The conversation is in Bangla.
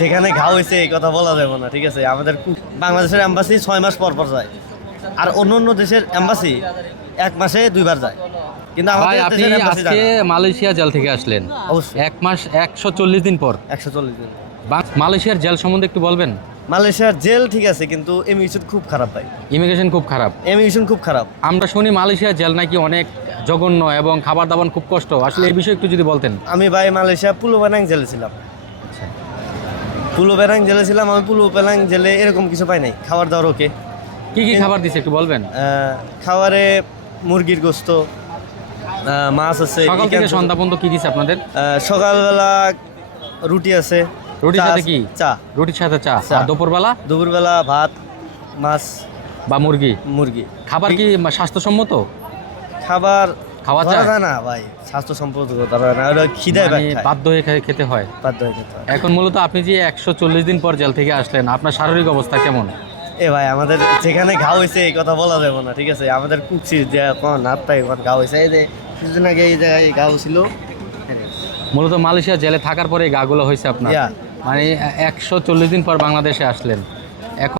যেখানে ঘাও হয়েছে এই কথা বলা যাবে না, ঠিক আছে। আমাদের বাংলাদেশের এম্বাসি 6 মাস পর পর যায়, আর অন্য অন্য দেশের এম্বাসি 1 মাসে 2 বার যায়, কিন্তু ভাই আমাদের আপনি দেশের এম্বাসি যায় আজকে না। মালয়েশিয়া জেল থেকে আসলেন অবশ্যই 1 মাস 140 দিন পর। 140 দিন। মালয়েশিয়ার জেল সম্বন্ধে একটু বলবেন। মালয়েশিয়ার জেল ঠিক আছে, কিন্তু ইমিগ্রেশন খুব খারাপ ভাই, ইমিগ্রেশন খুব খারাপ। ইমিগ্রেশন খুব খারাপ। আমরা শুনি মালয়েশিয়ার জেল নাকি অনেক জঘন্য এবং খাবার দাবার খুব কষ্ট, আসলে এই বিষয়ে একটু যদি বলতেন। আমি ভাই মালয়েশিয়া পুলো পেনাং জেলে ছিলাম। পুলো পেনাং জেলে ছিলাম আমি। পুলো পেনাং জেলে এরকম কিছু পাই নাই, খাবার দাবার ওকে। কি কি খাবার দিছে একটু বলবেন। খাবারে মুরগির গোস্ত, মাছ আছে। সকাল থেকে সন্ধ্যা পর্যন্ত কি দিছে আপনাদের? সকালবেলা রুটি আছে। রুটির চা সাথে আছে, কি? চা। রুটির সাথে চা। চা। আর দুপুরবেলা? দুপুরবেলা ভাত, মাছ বা মুরগি। মুরগি। খাবার কি স্বাস্থ্যসম্মত? খাবার খাওয়া ধরা যায় যায় না ভাই, স্বাস্থ্য সম্পর্ক ধরা যায় না, ওরা খিদায় মানে খায়। বাধ্য হয়ে খেতে হয়। বাধ্য হয়ে খেতে হয়। এখন মূলত আপনি যে 140 দিন পর জেল থেকে আসলেন, আপনার শারীরিক অবস্থা কেমন? এ ভাই আমাদের যেখানে ঘাও হয়েছে এই কথা বলা যাবে না, ঠিক আছে। আমাদের কুচি যে কোন হাতটাই ঘাও হয়েছে, এই যে কিছুদিন আগে এই জায়গায় ঘাও ছিল। মূলত মালয়েশিয়া জেলে থাকার পরে গাগুলো হয়েছে আপনার? Yeah. মানে 140 দিন পর বাংলাদেশে আসলেন।